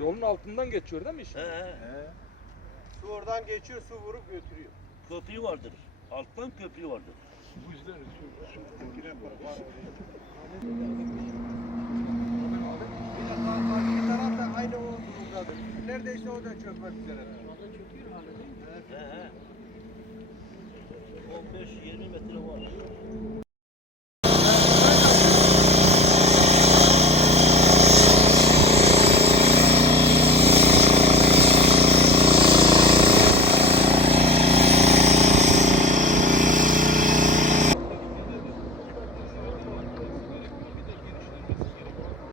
Yolun altından geçiyor değil mi işte? He. Su oradan geçiyor, su vurup götürüyor. Köprü vardır. Alttan köprü vardır. Bir de karşı taraf da aynı o durumdadır. Neredeyse o da çökmek üzere. He. 15-20 metre var.